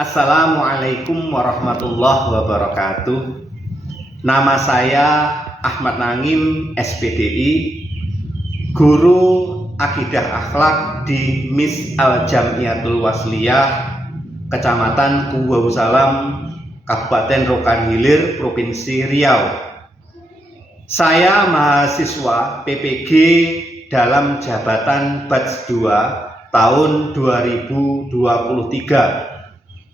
Assalamualaikum warahmatullahi wabarakatuh. Nama saya Ahmad Nangim, SPDI, Guru Akidah Akhlak di Mis Al-Jamiatul Wasliyah, Kecamatan Kubu Salam, Kabupaten Rokan Hilir, Provinsi Riau. Saya mahasiswa PPG dalam jabatan Batch 2 tahun 2023.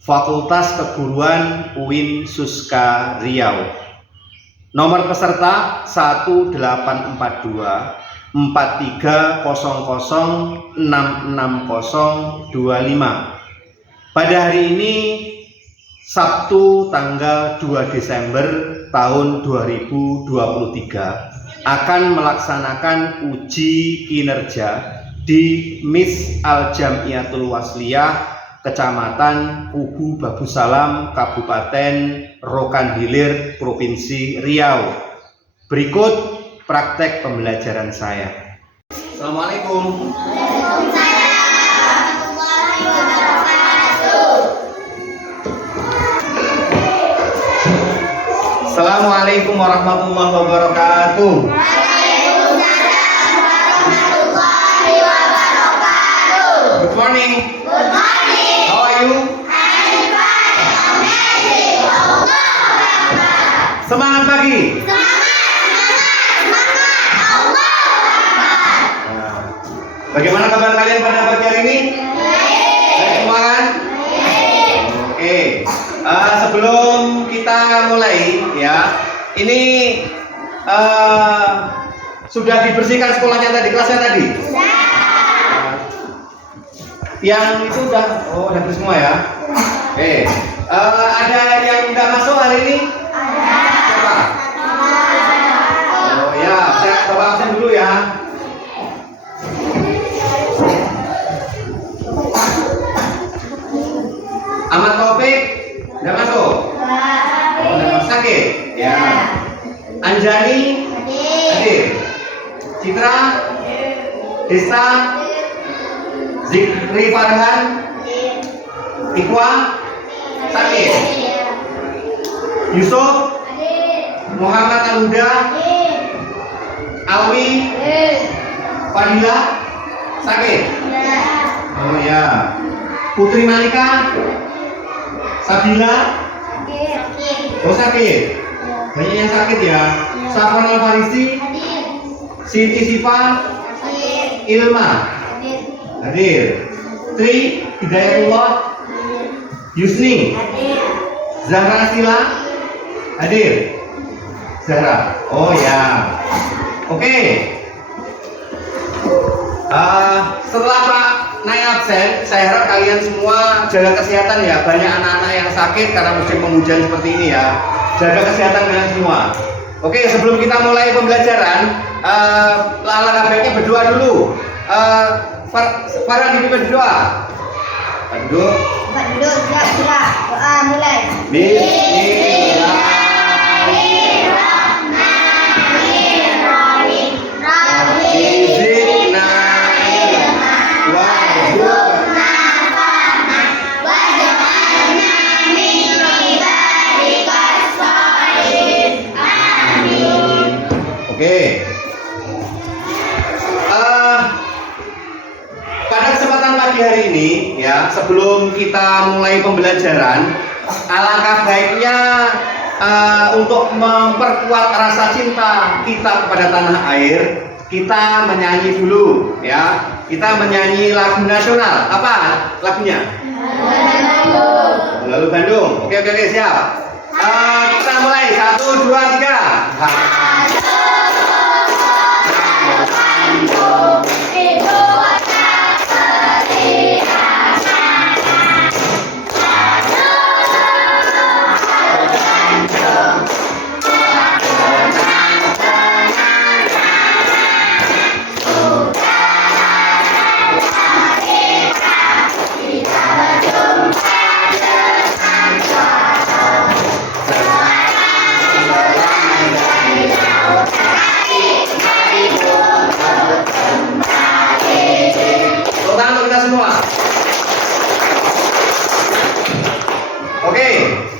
Fakultas Keguruan UIN Suska Riau. Nomor peserta 1842 4300 66025. Pada hari ini Sabtu tanggal 2 Desember tahun 2023 akan melaksanakan uji kinerja di Mis Al-Jamiatul Wasliyah, Kecamatan Kubu Babu Salam, Kabupaten Rokan Hilir, Provinsi Riau. Berikut praktek pembelajaran saya. Assalamualaikum. Assalamualaikum warahmatullahi wabarakatuh. Good morning. Good morning. How are you? I'm fine. Amazing. Semangat pagi. Semangat. Allah. Nah, bagaimana kabar kalian pada pagi hari ini? Baik semua kan? Oke. Sebelum kita mulai ya, ini sudah dibersihkan sekolahnya tadi, kelasnya tadi? Yang itu udah beres semua ya. Oke. Ada yang nggak masuk hari ini? Ada. Siapa? Oh ya, saya coba absen dulu ya. Ahmad Taufik nggak masuk? Oh, nggak masuk, sakit? Ya. Anjani? Hadir. Citra? Desta? Zikri Farhan? Ikhwa? Sakit? Yusuf? Muhammad Al-Huda? Alwi? Fadila? Sakit? Oh ya. Putri Malika? Sabila? Oh sakit? Banyak yang sakit ya. Safwan Al-Farisi? Siti Sifa? Ilma? Hadir. Tri Hidayatullah? Yusni? Zahra Sila? Hadir. Zahra. Oh ya. Oke. Setelah Pak naik absen, saya harap kalian semua jaga kesehatan ya. Banyak anak-anak yang sakit karena musim penghujan seperti ini ya. Jaga kesehatan kalian semua. Oke, sebelum kita mulai pembelajaran, alangkah baiknya berdoa dulu. Farhan dipimpin berdoa. Duduk. Gerak. Doa mulai. Bismillahirrahmanirrahim. Rabbi Zidna ilma warzuqna fahman waj'alna min ibadikas shalihin. Amin. Oke. Pada kesempatan pagi hari ini ya, sebelum kita mulai pembelajaran, alangkah baiknya untuk memperkuat rasa cinta kita kepada tanah air, kita menyanyi dulu ya. Kita menyanyi lagu nasional. Apa lagunya? Lalu Bandung. Oke, siap. Kita mulai 1, 2, 3.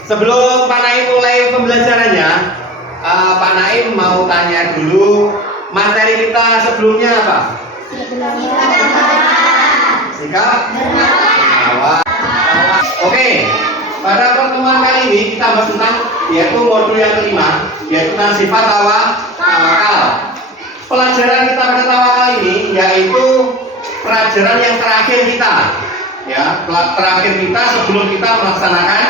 Sebelum Pak Naim mulai pembelajarannya, Pak Naim mau tanya dulu materi kita sebelumnya apa? Sikap bertawakal. Oke, pada pertemuan kali ini kita bahas tentang yaitu modul yang kelima, yaitu tentang sifat tawakal. Pelajaran kita pada tawakal ini yaitu pelajaran yang terakhir kita, ya, terakhir kita sebelum kita melaksanakan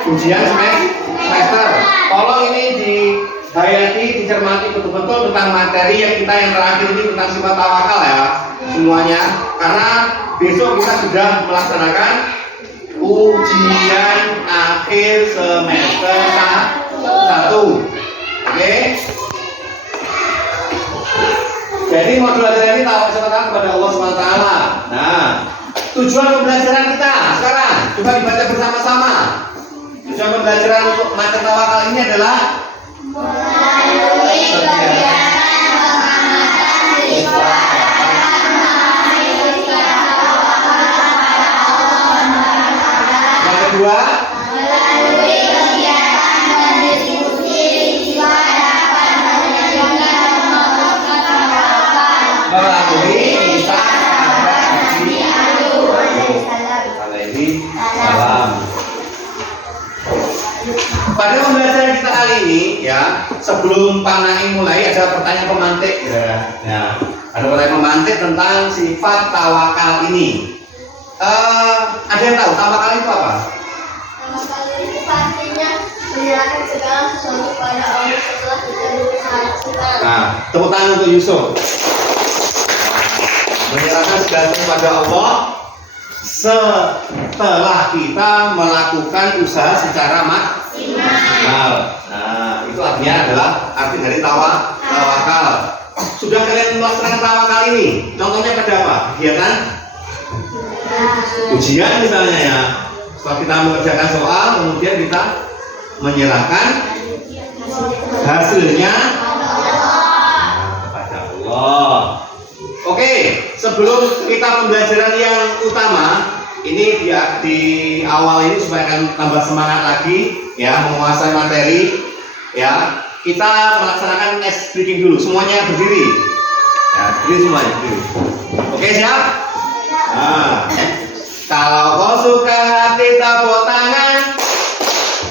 ujian semester. Tolong ini dihayati, dicermati betul-betul tentang materi yang terakhir ini tentang sifat tawakal ya semuanya, karena besok kita sudah melaksanakan ujian akhir semester 1. Oke? Jadi modul ajaran ini tawakal kepada Allah SWT. Nah, tujuan pembelajaran kita sekarang coba dibaca bersama-sama. Tujuan pembelajaran untuk materi tawakal ini adalah melalui kegiatan pengamatan siswa yang kedua, melalui kegiatan berdiskusi siswa dapat menemukan melalui kisah alaihi salam. Pada pembelajaran kita kali ini ya, sebelum Pak Naim mulai ada pertanyaan pemantik ya. Ada pertanyaan pemantik tentang sifat tawakal ini. Ada yang tahu tawakal itu apa? Tawakal itu artinya menyerahkan segala sesuatu pada Allah setelah kita berusaha. Nah, tepuk tangan untuk Yusuf. Menyerahkan segala sesuatu pada Allah setelah kita melakukan usaha secara maksimal. Nah, itu artinya adalah arti dari tawakal. Sudah kalian melaksanakan tawakal ini? Contohnya pada apa? Kegiatan ujian misalnya ya. Setelah kita mengerjakan soal, kemudian kita menyerahkan hasilnya kepada Allah. Oke, sebelum kita pembelajaran yang utama, ini di awal ini supaya akan tambah semangat lagi, ya, menguasai materi, ya, kita melaksanakan ice breaking dulu. Semuanya berdiri, ya, berdiri semuanya. Berdiri. Oke, siap? Nah, kalau kau suka hati tepuk tangan,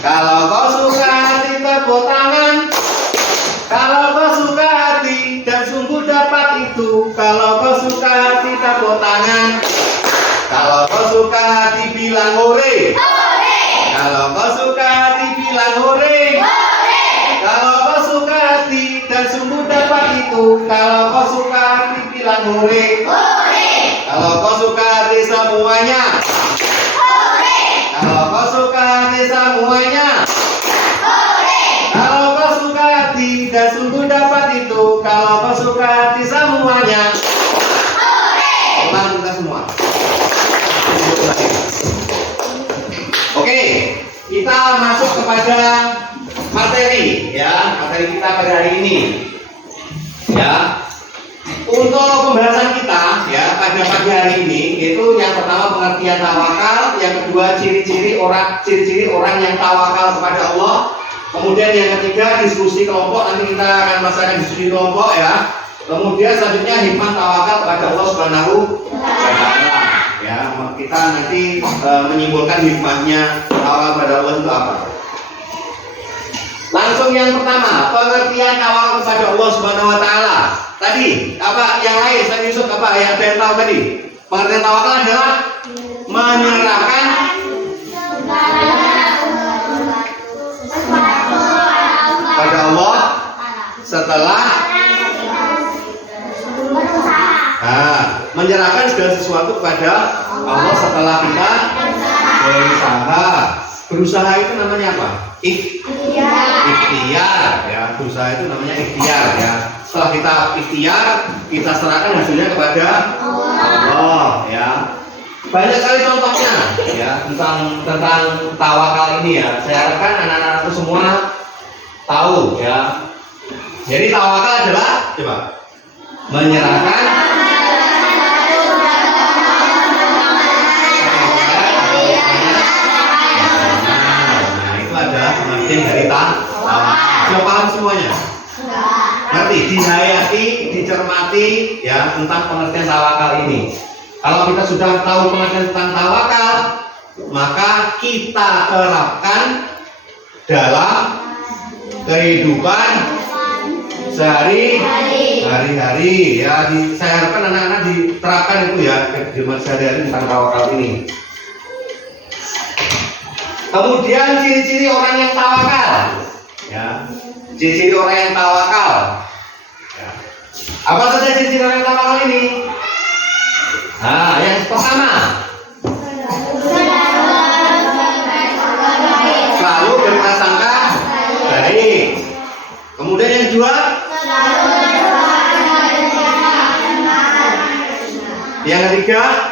kalau kau suka hati tepuk tangan. Kalau kau suka hati dan sungguh dapat itu, kalau kau suka hati tepuk tangan. Kalau kau suka hati bilang hore. Kalau kau suka hati bilang hore. Kalau kau suka hati dan sungguh dapat itu, kalau kau suka hati bilang hore. Kalau kau suka hati semuanya. Kalau kau suka hati semuanya. Kalau kau suka hati dan sungguh dapat itu, kalau kau suka hati semuanya. Ulang kita semua. Oke, kita masuk kepada materi ya, materi kita pada hari ini. Ya. Untuk pembahasan kita ya pada pagi hari ini itu yang pertama pengertian tawakal, yang kedua ciri-ciri orang yang tawakal kepada Allah. Kemudian yang ketiga diskusi kelompok, nanti kita akan melaksanakan diskusi kelompok ya. Kemudian selanjutnya hikmah tawakal kepada Allah Subhanahu wa Ta'ala. Ya, kita nanti menyimpulkan hikmahnya tawakal kepada Allah itu apa. Langsung yang pertama, pengertian tawakal kepada Allah Subhanahu wa Ta'ala. Tadi apa yang lain saya Yusuf apa yang ada yang tahu tadi? Pengertian tawakal adalah menyerahkan pada Allah setelah menyerahkan segala sesuatu kepada Allah setelah kita berusaha. Berusaha itu namanya apa? Ikhtiar ya. Berusaha itu namanya ikhtiar ya. Setelah kita ikhtiar, kita serahkan hasilnya kepada Allah ya. Banyak sekali contohnya ya tentang tawakal ini ya. Saya harapkan anak-anak itu semua tahu ya. Jadi tawakal adalah coba menyerahkan Sudah paham semuanya? Ngerti? Dihayati, dicermati ya tentang pengertian tawakal ini. Kalau kita sudah tahu pengertian tentang tawakal, maka kita terapkan dalam kehidupan sehari-hari ya. Saya harapkan anak-anak diterapkan itu ya kehidupan sehari-hari tentang tawakal ini. Kemudian ciri-ciri orang yang tawakal ya. Ciri-ciri orang yang tawakal ya. Apa saja ciri-ciri orang yang tawakal ini? Nah, yang pertama, selalu berprasangka baik. Kemudian yang kedua, yang ketiga,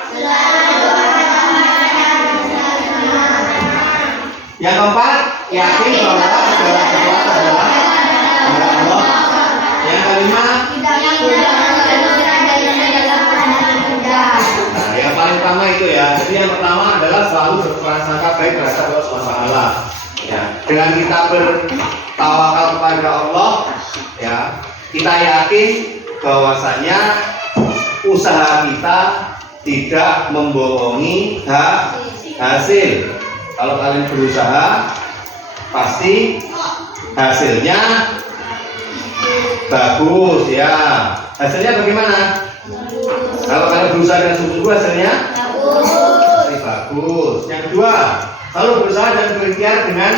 yang keempat, yakin bahwa segala sesuatu adalah kehendak Allah. Yang kelima, nah, yang paling utama itu ya. Jadi yang pertama adalah selalu berprasangka baik terhadap Allah SWT. Ya, dengan kita bertawakal kepada Allah, ya, kita yakin bahwasanya usaha kita tidak membohongi hasil. Kalau kalian berusaha, pasti hasilnya bagus ya. Hasilnya bagaimana? Kalau kalian berusaha dengan sungguh-sungguh, hasilnya bagus. Yang kedua, selalu berusaha dan berikhtiar dengan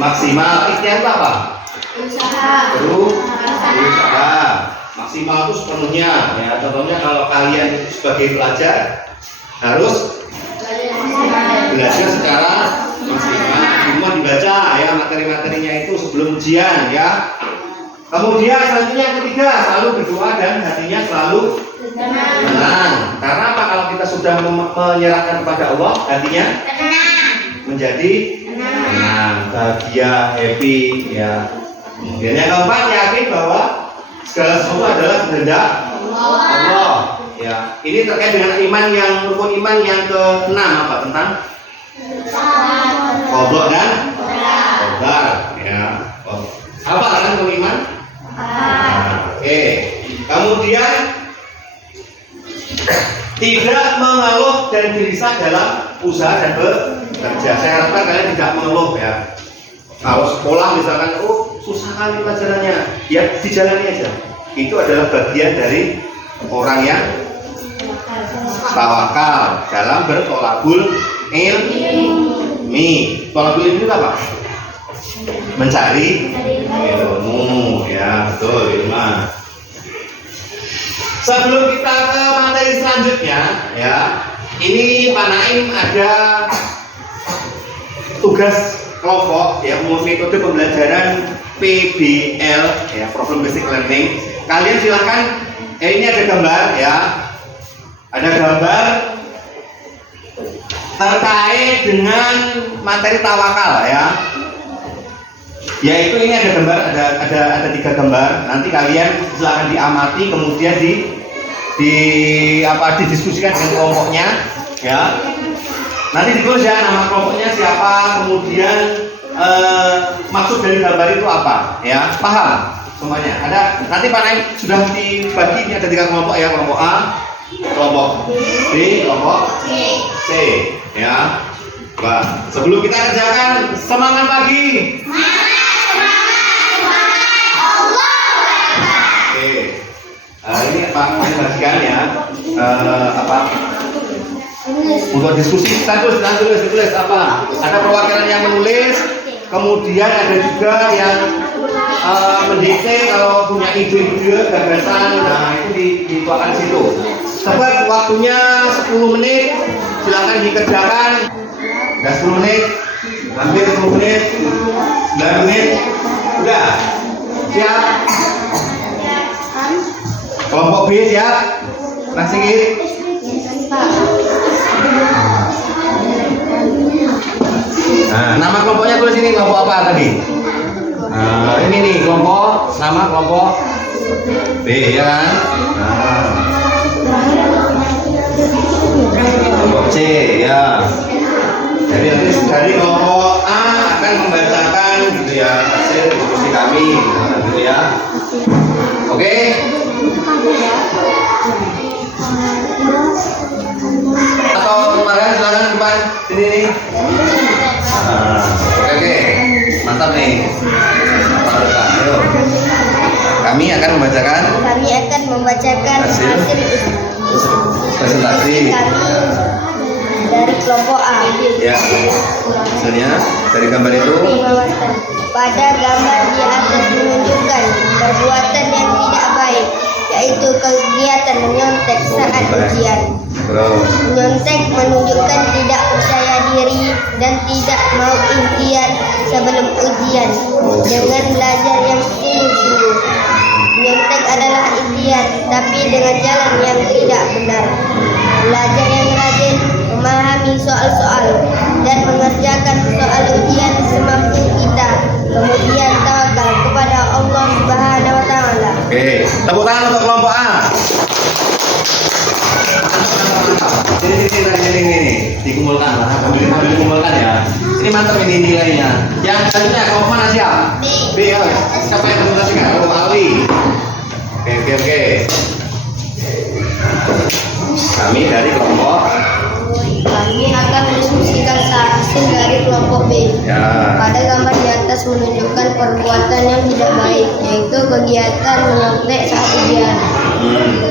maksimal. Ikhtiar itu apa? Berusaha. Maksimal itu sepenuhnya ya. Contohnya kalau kalian sebagai pelajar harus belajar secara maksimal, semua dibaca ya materi-materinya itu sebelum ujian ya. Kemudian selanjutnya yang ketiga, selalu berdoa dan hatinya selalu tenang. Karena apa? Kalau kita sudah menyerahkan kepada Allah, hatinya menjadi tenang, bahagia, happy ya. Kemudian yang keempat, yakin bahwa segala sesuatu adalah kehendak Allah. Ya, ini terkait dengan iman yang rukun iman yang ke-6 apa tentang qadha dan qadar ya. Apa kan rukun iman? Oke. Kemudian tidak mengeluh dan gelisah dalam usaha dan bekerja. Saya harapkan kalian tidak mengeluh ya. Kalau sekolah misalkan, oh susah kali pelajarannya, ya dijalani aja. Itu adalah bagian dari orang yang tawakal dalam bertolabul ilmi. Tolabul ilmi itu apa? Mencari ilmu ya, betul ilmu. Sebelum kita ke materi selanjutnya ya, ini Pak Naim ada tugas kelompok ya, metode pembelajaran PBL ya, Problem Basic Learning. Kalian silakan, ini ada gambar ya, ada gambar terkait dengan materi tawakal ya. Yaitu ini ada gambar, ada 3 gambar. Nanti kalian silakan diamati, kemudian didiskusikan dengan kelompoknya ya. Nanti ditulis ya nama kelompoknya siapa, kemudian maksud dari gambar itu apa ya, paham semuanya. Ada nanti Pak Naim sudah dibagi, ini ada 3 kelompok ya, kelompok A, kelompok B, kelompok C ya. Bah, sebelum kita kerjakan, semangat pagi. Oke, ini Pak Naim bagikan ya, untuk diskusi. Kita tulis apa? Ada perwakilan yang menulis, kemudian ada juga yang mendikte kalau punya ide-ide, gagasan. Nah itu dituangkan di situ. Sebab waktunya 10 menit, silakan dikerjakan. Udah 10 menit, hampir 10 menit, 9 menit, udah siap. Kelompok B siap, Mas Sigit. Nah, nama kelompoknya tulis ini, kelompok apa tadi? Nah, ini nih kelompok, nama kelompok B ya kan? Nah, kelompok C ya. Jadi nanti dari kelompok A akan membacakan gitu ya hasil diskusi kami dulu ya. Oke. Atau kemarin silakan depan sini nih. Oke, mantap nih. Ayo. Kami akan membacakan hasil presentasi kami dari kelompok A. ya. Hasilnya dari gambar itu Pada gambar di atas menunjukkan perbuatan yang tidak baik, yaitu kegiatan menyontek saat ujian. terus Menyontek menunjukkan tidak percaya diri dan tidak mau ikhtiar sebelum ujian dengan belajar yang sungguh-sungguh. Menyontek adalah ikhtiar, tapi dengan jalan yang tidak benar. Belajar yang rajin, memahami soal-soal, dan mengerjakan soal ujian semampu kita. Kemudian tawakal kepada Allah Subhanahu wa Ta'ala. oke, tepuk tangan untuk kelompok A. Ini dikumpulkan lah, sambil dikumpulkan ya. Ini mantap ini nilainya. Yang selanjutnya kelompok mana siap? B. Ya, siapa yang presentasikan? Kelompok Ali. Oke. Kami dari kelompok Kami akan mendiskusikan hasil dari kelompok B. ya. Pada gambar di atas menunjukkan perbuatan yang tidak baik, yaitu kegiatan menyontek saat ujian.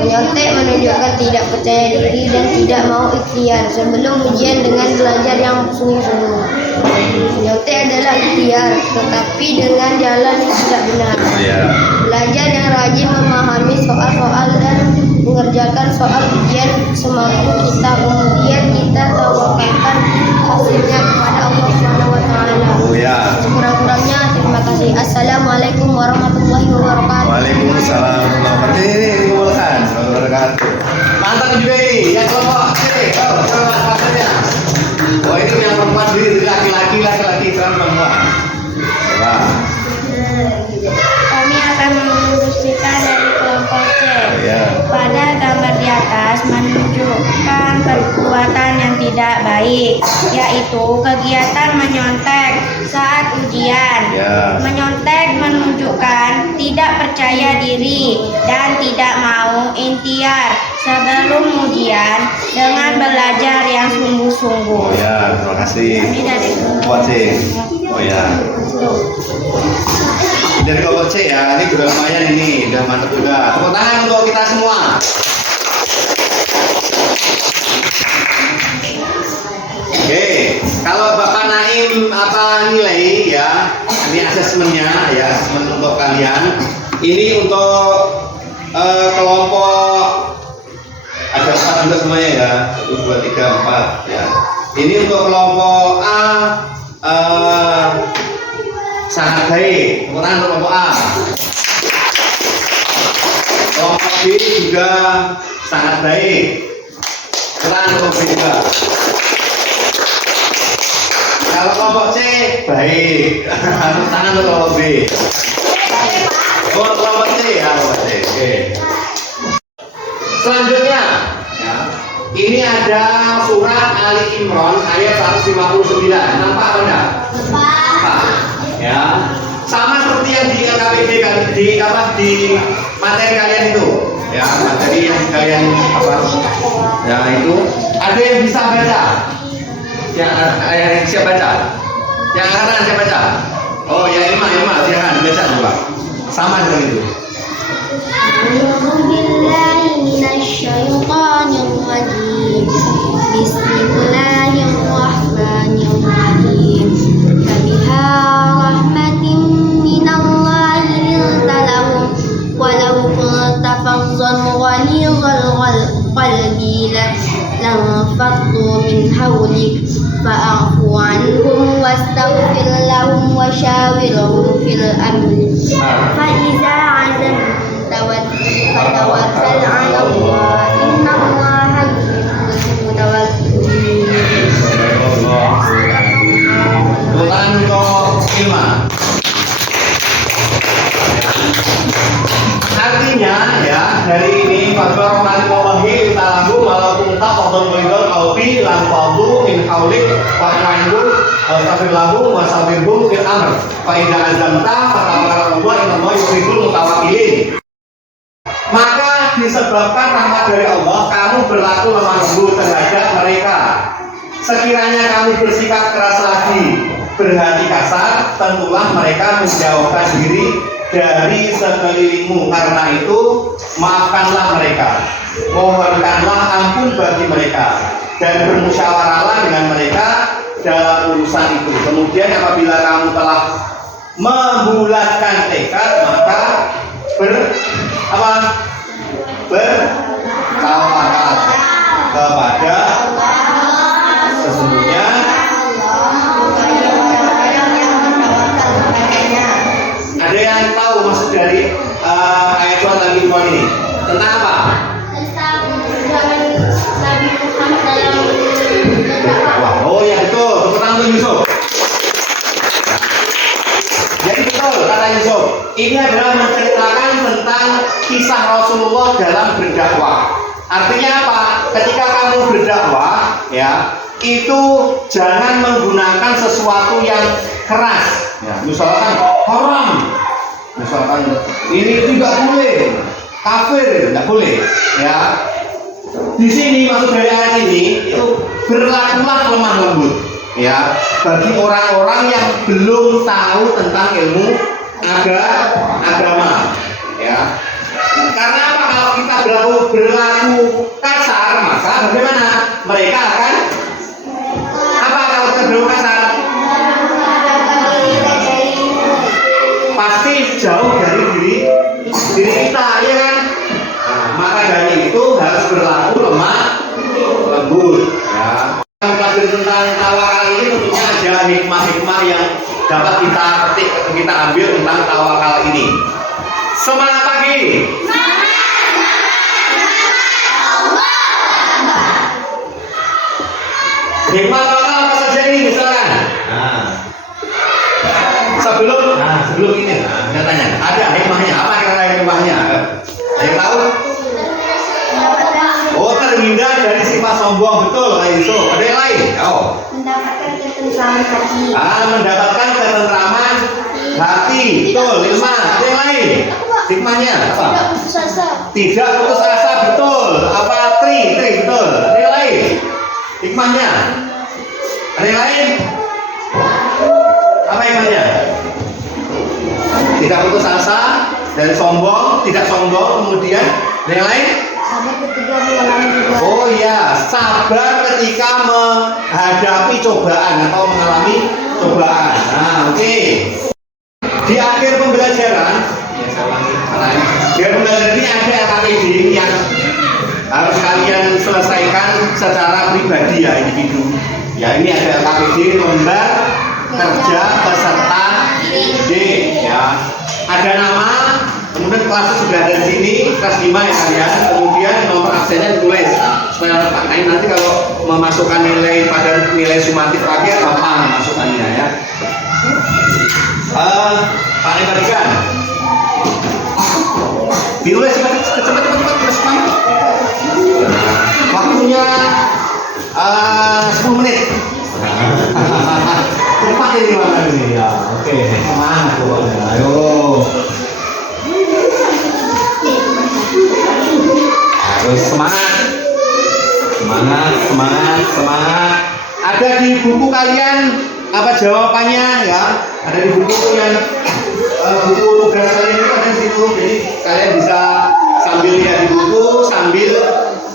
Menyontek menunjukkan tidak percaya diri dan tidak mau ikhtiar sebelum ujian dengan belajar yang sungguh-sungguh. Menyontek adalah ikhtiar, tetapi dengan jalan yang tidak benar. Ya. Belajar yang rajin, memahami soal-soal dan mengerjakan soal ujian semampu kita. Kemudian kita tawakalkan hasilnya kepada Allah Subhanahu wa Ta'ala. Oh ya. Kurang-kurangnya terima kasih. Assalamualaikum warahmatullahi wabarakatuh. Waalaikumsalam warahmatullahi wabarakatuh. Ini dikumpulkan. Mantap juga ini. Yang kelompok C. Coba hasilnya. Oh itu yang perempuan sendiri, laki-laki keren perempuan. Coba. Kami akan mendiskusikan dari kelompok C. Ya. Pada gambar di atas menunjukkan perbuatan yang tidak baik, yaitu kegiatan menyontek saat ujian. Ya. Menyontek menunjukkan tidak percaya diri dan tidak mau ikhtiar sebelum ujian dengan belajar yang sungguh-sungguh. Oh ya, terima kasih. Kami dari Kelompok C. Oh ya. Dari kelompok C ya, ini udah lumayan ini, udah mantap juga. Tepuk tangan untuk kita semua. Oke, kalau Bapak Naim apa nilai ya, ini asesmennya ya, asesmen untuk kalian. Ini untuk kelompok ada 4 juga semuanya ya, 1, 2, 3, 4 ya. Ini untuk kelompok A sangat baik, tepuk tangan untuk kelompok A. Kelompok B juga sangat baik, tepuk tangan untuk B juga. Kalau kelompok C baik, tepuk tangan untuk kelompok B. Kelompok C ya, kelompok C. Oke. Selanjutnya, ya, ini ada surat Ali Imran ayat 159. Nampak apa enggak? Nampak. Ya, sama seperti yang di KPD di materi kalian itu, ya materi yang kalian apa? Ya itu ada yang bisa baca. Yang siap baca? Yang angkatan siap baca? Oh ya Ilma silakan baca coba. Sama dengan itu. Bismillahirrahmanirrahim. Fabiha rahmatin minallahi lintalahum walau kunta fazzan ghalidhal qalbi lanfaddu min hawlik fa'fu anhum wastaghfir lahum wa shawirhum fil amri fa idza azamta fatawakkal 'ala Allah innallaha yuhibbul mutawakkilin. Bukan untuk Ilma. Artinya ya dari ini faktor rahmatullahi ta'ala walaupun tak fadhul ghaidul qalbi lan fadhu min haulik fa'anhu Astagfirullahu wa sabirhum fil amr. Fa idza azamta fatawakkalna 'ala Allah yuhibbul mutawakkilin. Maka disebabkan rahmat dari Allah, kamu berlaku lemah lembut terhadap mereka. Sekiranya kamu bersikap keras lagi, berhati kasar, tentulah mereka menjauhkan diri dari sekelilingmu. Karena itu, maafkanlah mereka, mohonkanlah ampun bagi mereka, dan bermusyawarahlah dengan mereka dalam urusan itu. Kemudian apabila kamu telah membulatkan tekad, maka bertawakal kepada sesungguhnya ada yang tahu maksud dari ayat surat Al-Imran ini tentang apa? Tentang Nabi Muhammad dalam berdakwah. Oh ya betul, tepuk tangan untuk Yusuf. Jadi betul kata Yusuf, ini adalah menceritakan tentang kisah Rasulullah dalam berdakwah. Artinya apa? Ketika kamu berdakwah, ya, itu jangan menggunakan sesuatu yang keras. Ya, misalkan haram, misalkan ini tidak boleh, kafir, tidak boleh. Ya, di sini maksud dari ayat ini itu berlakulah lemah lembut. Ya, bagi orang-orang yang belum tahu tentang ilmu agama. Ya, karena apa? Kalau kita berlaku kasar, maka bagaimana? Mereka akan apa kalau kita berlaku kasar? Pasti jauh dari diri kita, ya kan? Nah, maka dari itu harus berlaku lemah lembut. Ya. Belajar tentang tawakal ini tentunya ada hikmah-hikmah yang dapat kita petik, kita ambil tentang tawakal ini. Semangat pagi. Hikmah tawakal apa saja ini misalkan? Sebelum ini, saya tanya, ada hikmahnya? Apa kira-kira hikmahnya? Ada yang tahu? Oh, terhindar dari sifat sombong, betul, Yusuf. Ada yang lain? Oh. Mendapatkan ketentraman hati. Mendapatkan ketentraman hati, betul. Ilman, ada yang lain? Hikmahnya apa? Tidak putus asa. Tidak putus asa, betul. Apa? Tri, betul. Ada yang lain? Hikmahnya? Ada yang lain? Apa hikmahnya? Tidak putus asa dan sombong, tidak sombong, kemudian ada yang lain? Sabar ketika mengalami cobaan. Oh iya, sabar ketika menghadapi cobaan atau mengalami cobaan. Nah, oke. Di akhir pembelajaran, ya saya ulangi, di akhir pembelajaran ini ada LKPD yang harus kalian selesaikan secara pribadi ya, individu. Ya, ini ada LKPD lembar kerja peserta D, ya. Ada nama, kemudian kelasnya sudah ada di sini, kelas 5 ya kalian. Kemudian nomor absennya ditulis supaya pakai nanti kalau memasukkan nilai pada nilai sumatif terakhir gampang masukkannya ya. Pak Ikan, ditulis cepat, waktunya 10 menit. Cepat ini mana ini ya. Oke, semangat pokoknya. Ayo. Harus semangat. Ada di buku kalian apa jawabannya ya? Ada di buku yang buku tugas kalian itu ada di situ. Jadi kalian bisa sambil lihat di buku sambil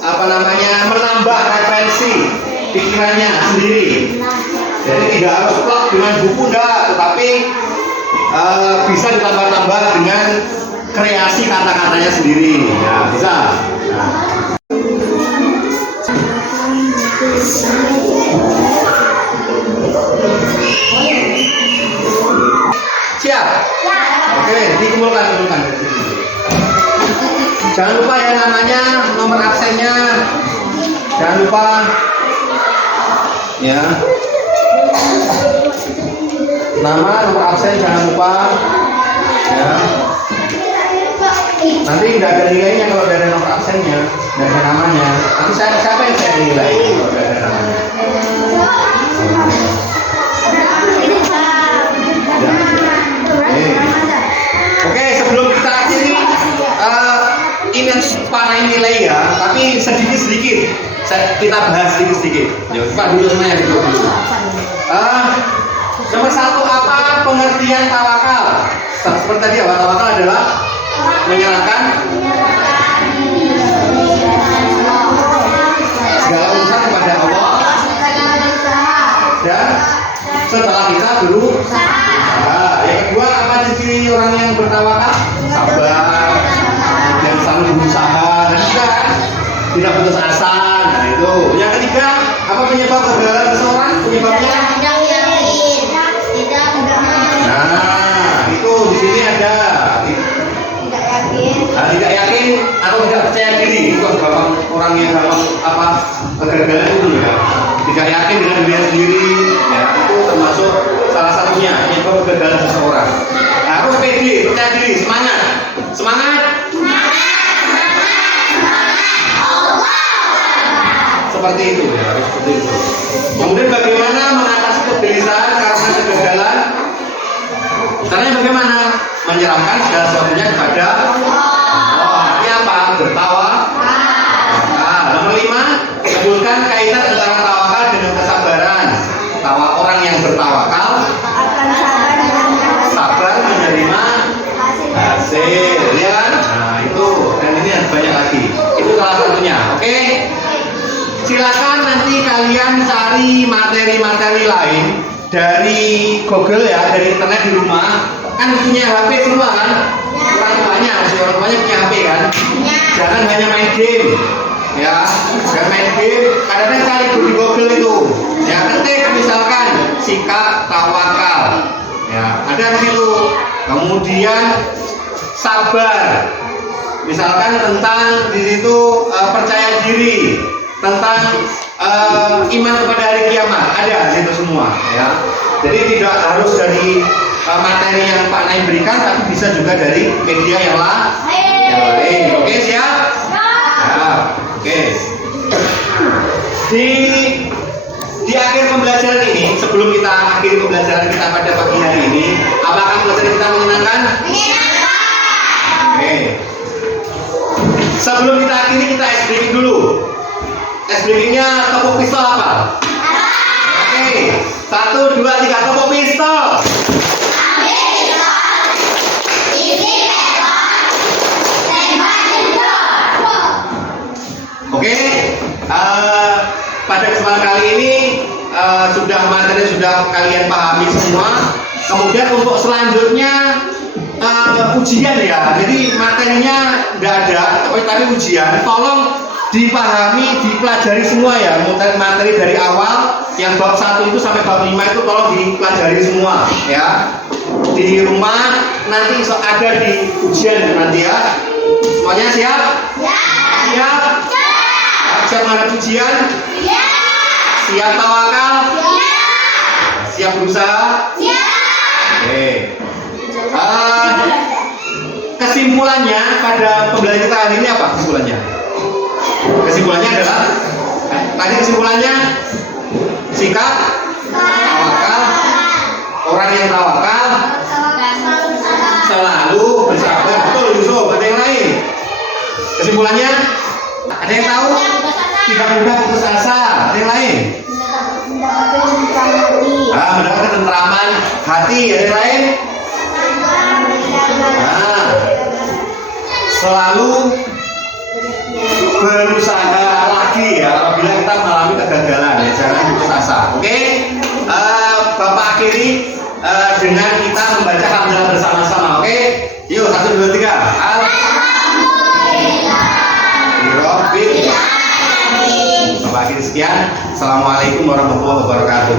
menambah referensi pikirannya sendiri. Jadi tidak harus plak dengan buku tetapi bisa ditambah-tambah dengan kreasi kata-katanya sendiri. Ya, bisa. Siap? Oke, dikumpulkan. Jangan lupa ya namanya, nomor absennya. Jangan lupa. Ya. Nama, nomor absen jangan lupa. Ya. Nanti tidak ada nilainya kalau ada nomor absennya, tidak ada namanya. Nanti siapa yang saya nilai kalau tidak ada namanya? kita bahas sedikit. Yuk, Pak dulu semuanya dulu. Nomor satu, apa pengertian tawakal? Seperti tadi, tawakal adalah menyerahkan segala urusan kepada Allah, dan setelah kita berusaha. Yang kedua, apa ciri orang yang bertawakal? Sabar, dan selalu berusaha, dan juga tidak putus asa. Nah itu. Yang ketiga, apa penyebab kegagalan seseorang? Penyebabnya? Nah itu di sini ada. Tidak yakin atau tidak percaya diri. Itu gampang, orang yang gampang kegagalan itu ya. Tidak yakin dengan dirinya sendiri. Ya, itu termasuk salah satunya penyebab kegagalan seseorang. Harus pede, percaya diri, semangat. Seperti itu ya, seperti itu. Kemudian bagaimana mengatasi kegelisahan karena kegagalan? Caranya bagaimana? Menyerahkan segala sesuatunya kepada Allah. Artinya apa? Bertawakal. Nomor 5, sebutkan kaitan antara tawakal dengan kesabaran. Orang yang bertawakal sabar menerima hasil, ya kan? Nah itu, dan ini ada banyak lagi. Itu salah satunya. Oke? Silakan nanti kalian cari materi-materi lain dari Google ya, dari internet di rumah. Kan punya HP semua kan? Orang tuanya punya HP kan? Jangan hanya main game, ya. Jangan main game. Kadang-kadang cari di Google itu. Ya, ketik misalkan sikap tawakal. Ya, ada di situ. Kemudian sabar. Misalkan tentang di situ percaya diri, tentang iman kepada hari kiamat, ada di situ semua. Ya. Jadi tidak harus dari materi yang Pak Naim berikan, tapi bisa juga dari media yang lain. Oke, siap? Ya, oke. Di akhir pembelajaran ini, sebelum kita akhiri pembelajaran kita pada pagi hari ini, apakah pembelajaran kita menyenangkan? Oke. Sebelum kita akhiri, kita ice breaking dulu. Ice breakingnya tepuk pistol apa? Oke. 1, 2, 3, tepuk pistol. Oke, pada kesempatan kali ini materi sudah kalian pahami semua. Kemudian untuk selanjutnya ujian ya. Jadi materinya tidak ada, tapi ujian. Tolong dipahami, dipelajari semua ya. Materi dari awal yang bab 1 itu sampai bab 5 itu tolong dipelajari semua ya. Di rumah nanti ada di ujian nanti ya. Semuanya siap? Siap? Siap menghadapi ujian? Siap tawakal? Siap berusaha? Oke. Kesimpulannya pada pembelajaran kita hari ini apa kesimpulannya? Kesimpulannya adalah tadi kesimpulannya sikap tawakal. Orang yang tawakal selalu bersabar. Betul Yusuf, ada yang lain? Kesimpulannya ada yang tahu? Tidak mudah putus asa. Ada yang lain? Mendapat ketentraman hati. Ada yang lain? Selalu berusaha lagi ya apabila kita mengalami kegagalan ya, jangan putus asa. Oke? Bapak akhiri dengan kita membaca hamdalah bersama-sama. Oke? Yuk 1, 2, 3. Alhamdulillah. Bapak akhiri sekian. Assalamualaikum warahmatullahi wabarakatuh.